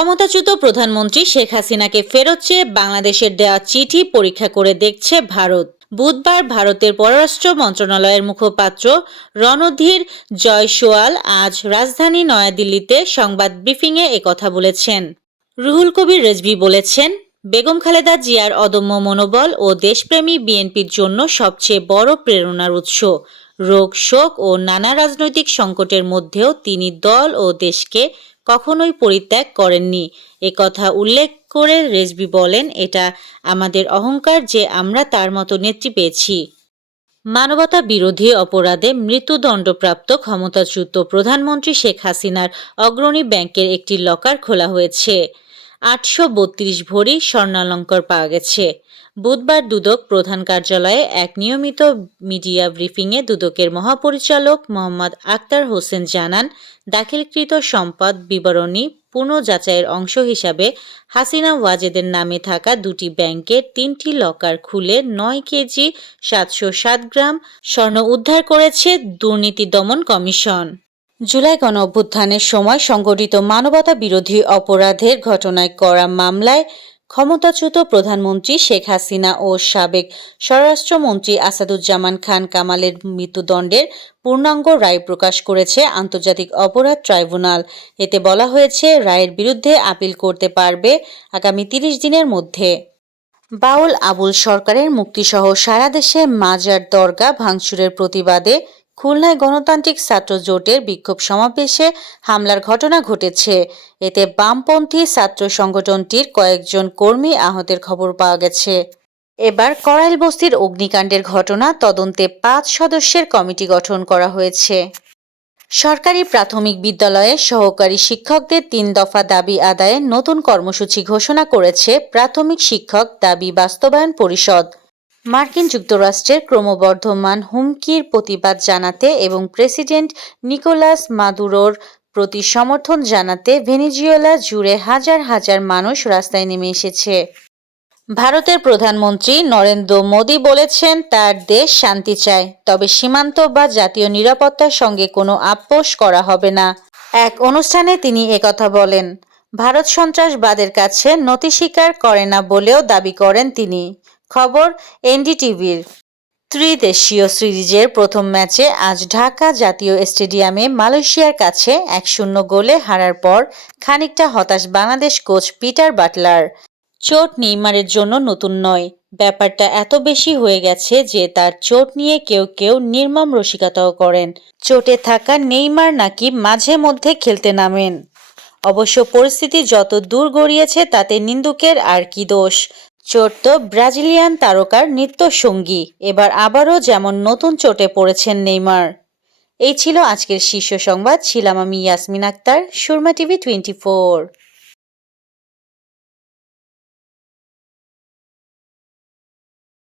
ক্ষমতাচ্যুত প্রধানমন্ত্রী শেখ হাসিনাকে ফেরত চেয়ে বাংলাদেশের দেওয়া চিঠি পরীক্ষা করে দেখছে ভারত। বুধবার ভারতের পররাষ্ট্র মন্ত্রণালয়ের মুখপাত্র রণধীর জয়সওয়াল আজ রাজধানী নয়াদিল্লিতে সংবাদ ব্রিফিংয়ে একথা বলেছেন। রুহুল কবির রিজভী বলেছেন, বেগম খালেদা জিয়ার অদম্য মনোবল ও দেশপ্রেমী বিএনপির জন্য সবচেয়ে বড় প্রেরণার উৎস। রোগ, শোক ও নানা রাজনৈতিক সংকটের মধ্যেও তিনি দল ও দেশকে কখনোই পরিত্যাগ করেননি। একথা উল্লেখ করে রিজভী বলেন, এটা আমাদের অহংকার যে আমরা তার মতো নেত্রী পেয়েছি। মানবতা বিরোধী অপরাধে মৃত্যুদণ্ডপ্রাপ্ত ক্ষমতাচ্যুত প্রধানমন্ত্রী শেখ হাসিনার অগ্রণী ব্যাংকের একটি লকার খোলা হয়েছে। 832 ভরি স্বর্ণালঙ্কার পাওয়া গেছে। বুধবার দুদক প্রধান কার্যালয়ে এক নিয়মিত মিডিয়া ব্রিফিংয়ে দুদকের মহাপরিচালক মোহাম্মদ আক্তার হোসেন জানান, দাখিলকৃত সম্পদ বিবরণী পুনঃযাচাইয়ের অংশ হিসাবে হাসিনা ওয়াজেদের নামে থাকা দুটি ব্যাংকের 3টি লকার খুলে 9 কেজি 707 গ্রাম স্বর্ণ উদ্ধার করেছে দুর্নীতি দমন কমিশন। জুলাই গণঅভ্যুত্থানের সময় সংগঠিত মানবতা বিরোধী অপরাধের ঘটনায় করা মামলায় ক্ষমতাচ্যুত প্রধানমন্ত্রী শেখ হাসিনা ও সাবেক স্বরাষ্ট্রমন্ত্রী আসাদুজ্জামান খান কামালের মৃত্যুদণ্ডের পূর্ণাঙ্গ রায় প্রকাশ করেছে আন্তর্জাতিক অপরাধ ট্রাইব্যুনাল। এতে বলা হয়েছে, রায়ের বিরুদ্ধে আপিল করতে পারবে আগামী 30 দিনের মধ্যে। বাউল আবুল সরকারের মুক্তিসহ সারা দেশে মাজার দরগা ভাঙচুরের প্রতিবাদে খুলনায় গণতান্ত্রিক ছাত্র জোটের বিক্ষোভ সমাবেশে হামলার ঘটনা ঘটেছে। এতে বামপন্থী ছাত্র সংগঠনটির কয়েকজন কর্মী আহতের খবর পাওয়া গেছে। এবার করাইল বস্তির অগ্নিকাণ্ডের ঘটনা তদন্তে 5 সদস্যের কমিটি গঠন করা হয়েছে। সরকারি প্রাথমিক বিদ্যালয়ে সহকারী শিক্ষকদের 3 দফা দাবি আদায়ে নতুন কর্মসূচি ঘোষণা করেছে প্রাথমিক শিক্ষক দাবি বাস্তবায়ন পরিষদ। মার্কিন যুক্তরাষ্ট্রের ক্রমবর্ধমান হুমকির প্রতিবাদ জানাতে এবং প্রেসিডেন্ট নিকোলাস মাদুরোর প্রতি সমর্থন জানাতে ভেনেজুয়েলা জুড়ে হাজার হাজার মানুষ রাস্তায় নেমে এসেছে। ভারতের প্রধানমন্ত্রী নরেন্দ্র মোদি বলেছেন, তার দেশ শান্তি চায়, তবে সীমান্ত বা জাতীয় নিরাপত্তার সঙ্গে কোনো আপোষ করা হবে না। এক অনুষ্ঠানে তিনি একথা বলেন। ভারত সন্ত্রাসবাদের কাছে নতি স্বীকার করে না বলেও দাবি করেন তিনি। খবর এনডিটিভির। ত্রিদেশীয় সিরিজের প্রথম ম্যাচে আজ ঢাকা জাতীয় স্টেডিয়ামে মালয়েশিয়ার কাছে 1-0 গোলে হারার পর খানিকটা হতাশ বাংলাদেশ কোচ পিটার বাটলার। চোট নেইমারের জন্য নতুন নয়, ব্যাপারটা এত বেশি হয়ে গেছে যে তার চোট নিয়ে কেউ কেউ নির্মম রসিকতাও করেন। চোটে থাকা নেইমার নাকি মাঝে মধ্যে খেলতে নামেন। অবশ্য পরিস্থিতি যত দূর গড়িয়েছে তাতে নিন্দুকের আর কি দোষ। চোট তো ব্রাজিলিয়ান তারকার নিত্য সঙ্গী। এবার আবারও যেমন নতুন চোটে পড়েছেন নেইমার। এই ছিল আজকের শীর্ষ সংবাদ। ছিলাম আমি ইয়াসমিন আক্তার, সুরমা টিভি 24।